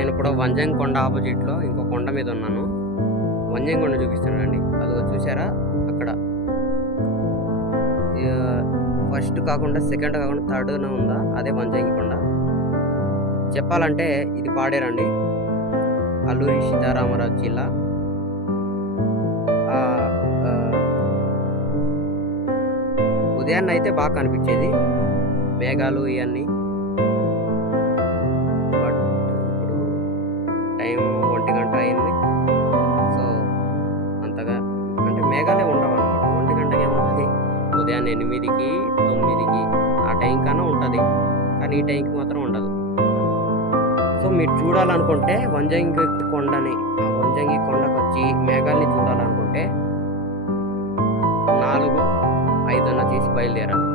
నేను ఇప్పుడు వంజంగి కొండ ఆపోజిట్లో ఇంకో కొండ మీద ఉన్నాను. వంజంగి కొండ చూపిస్తానండి. అది చూసారా అక్కడ ఫస్ట్ కాకుండా సెకండ్ కాకుండా థర్డ్న ఉందా, అదే వంజంగి కొండ. చెప్పాలంటే ఇది పాడేరండి, అల్లూరి సీతారామరాజు జిల్లా. ఉదయాన్నే అయితే బాగా కనిపించేది మేఘాలు ఇవన్నీ. బట్ ఇప్పుడు టైం 1 గంట అయింది. సో అంతగా అంటే మేఘాలే ఉండవు అన్నమాట. 1 గంటకి ఏముంటుంది, ఉదయాన్నే 8కి 9కి ఆ టైం కన్నా ఉంటుంది, కానీ ఈ టైంకి మాత్రం ఉండదు. సో మీరు చూడాలనుకుంటే వంజంగి కొండని, వంజంగి కొండకు వచ్చి మేఘాలని చూడాలనుకుంటే 4-5 చేసి బయలుదేరాలి,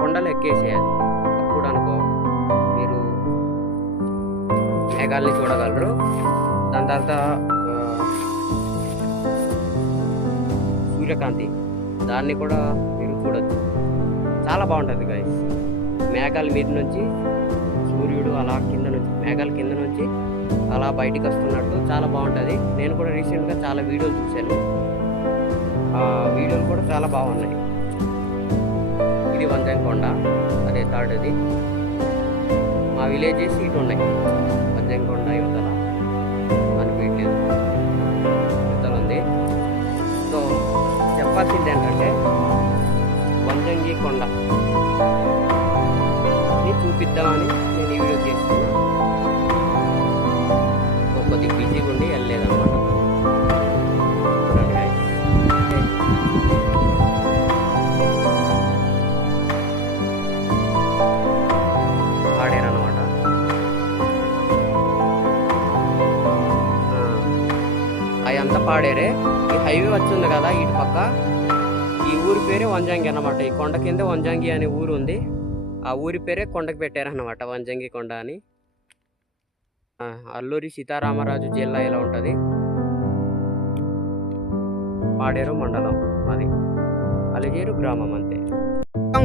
కొండలు ఎక్కేసేయాలి. అప్పుడు అనుకో మీరు మేఘాలని చూడగలరు. దాని తర్వాత సూర్యకాంతి, దాన్ని కూడా మీరు చూడొచ్చు. చాలా బాగుంటుంది గైస్. మేఘాల మీద నుంచి సూర్యుడు అలా కింద నుంచి, మేఘాల కింద నుంచి అలా బయటికి వస్తున్నట్టు చాలా బాగుంటుంది. నేను కూడా రీసెంట్గా చాలా వీడియోలు చూశాను, ఆ వీడియోలు కూడా చాలా బాగున్నాయి. ఇది వంజంగి కొండ, అదే థర్డ్ది. మా విలేజెస్ ఇటు ఉన్నాయి. వంజంగి కొండ యువతల అనిపించలేదు, యువతల ఉంది. సో చెప్పాల్సింది ఏంటంటే వంజంగి కొండ చూపిద్దామని నేను ఈ వీడియో చేస్తున్నా. కొద్దిగా బిజీగా ఉండి వెళ్ళలేదన్నమాట. పాడేరన్నమాట. అదంతా పాడేరే. ఈ హైవే వచ్చింది కదా ఇటు పక్క, ఈ ఊరి పేరే వంజంగి అన్నమాట. ఈ కొండ కింద వంజంగి అనే ఊరు ఉంది. ఆ ఊరి పేరే కొండకు పెట్టారన్నమాట, వంజంగి కొండ అని. అల్లూరి సీతారామరాజు జిల్లా ఇలా ఉంటుంది. పాడేరు మండలం, అది అలిజేరు గ్రామం అంతే.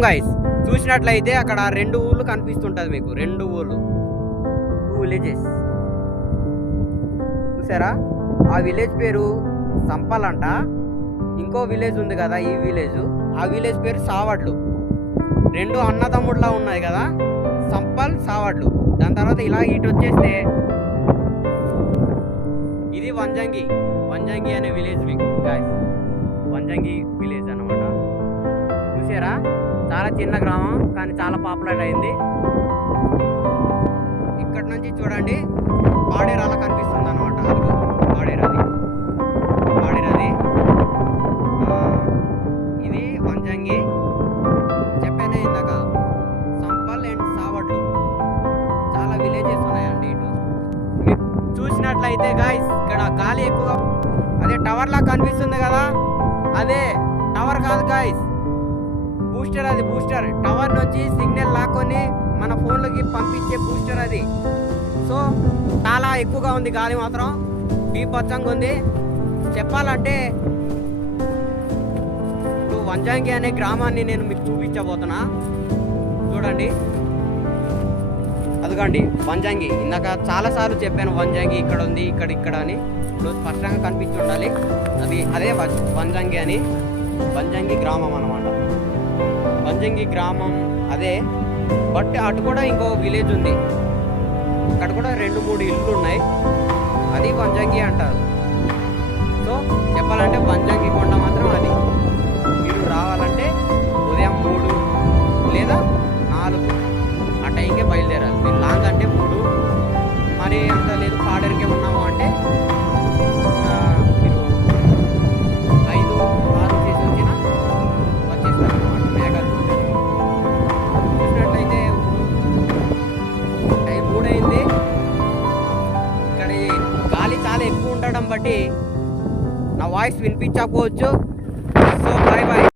గైస్ చూసినట్లయితే అక్కడ 2 ఊళ్ళు కనిపిస్తుంటుంది మీకు, 2 ఊళ్ళు, 2 విలేజెస్ చూసారా. ఆ విలేజ్ పేరు సంపల్ అంట. ఇంకో విలేజ్ ఉంది కదా ఈ విలేజ్, ఆ విలేజ్ పేరు సావడ్లు. 2 అన్నదమ్ముళ్ళ ఉన్నాయి కదా, సంపల్ సావడ్లు. దాని తర్వాత ఇలా ఇటు వచ్చేస్తే ఇది వంజంగి, వంజంగి అనే విలేజ్ గాయస్, వంజంగి విలేజ్ అన్నమాట. చూసారా, చాలా చిన్న గ్రామం కానీ చాలా పాపులర్ అయింది. ఇక్కడ నుంచి చూడండి పాడేరు అలా కనిపిస్తుంది అనమాట. అదిగో పాడేరది, పాడేరది. ఇది వంజంగి. చెప్పానే ఇందాక సంపల్ అండ్ సావడ్లు, చాలా విలేజెస్ ఉన్నాయండి ఇటు. మీరు చూసినట్లయితే గాయస్ ఇక్కడ గాలి ఎక్కువగా, అదే టవర్ లా కనిపిస్తుంది కదా, అదే టవర్ కాదు గాయస్, బూస్టర్. అది బూస్టర్, టవర్ నుంచి సిగ్నల్ లాక్కొని మన ఫోన్లకి పంపించే బూస్టర్ అది. సో చాలా ఎక్కువగా ఉంది గాలి మాత్రం, బీభత్సంగా ఉంది. చెప్పాలంటే ఇప్పుడు వంజంగి అనే గ్రామాన్ని నేను మీకు చూపించబోతున్నా. చూడండి, అదిగోండి వంజంగి. ఇందాక చాలాసార్లు చెప్పాను వంజంగి ఇక్కడ ఉంది, ఇక్కడ అని. ఇప్పుడు స్పష్టంగా కనిపించి ఉండాలి, అదే వంజంగి అని. వంజంగి గ్రామం అన్నమాట, వంజంగి గ్రామం అదే. బట్ అటు కూడా ఇంకో విలేజ్ ఉంది, అక్కడ కూడా 2-3 ఇళ్ళు ఉన్నాయి, అది వంజంగి అంటారు. సో చెప్పాలంటే వంజంగి కొండ మాత్రం అది. మీరు రావాలంటే ఉదయం 3 లేదా 4 ఆ టైంకే బయలుదేరాలి. మీరు లాంగ్ అంటే 3, మరి అంత లేదు పాడేరుకే ఉన్నాము అంటే మీరు 5-6 చేసి వచ్చినా వచ్చేస్తారన్నమాట మేఘాలు చూడడానికి. చూసినట్లయితే టైం 3 అయింది. ఇక్కడ గాలి చాలా ఎక్కువ ఉండడం బట్టి నా వాయిస్ వినిపించకపోవచ్చు,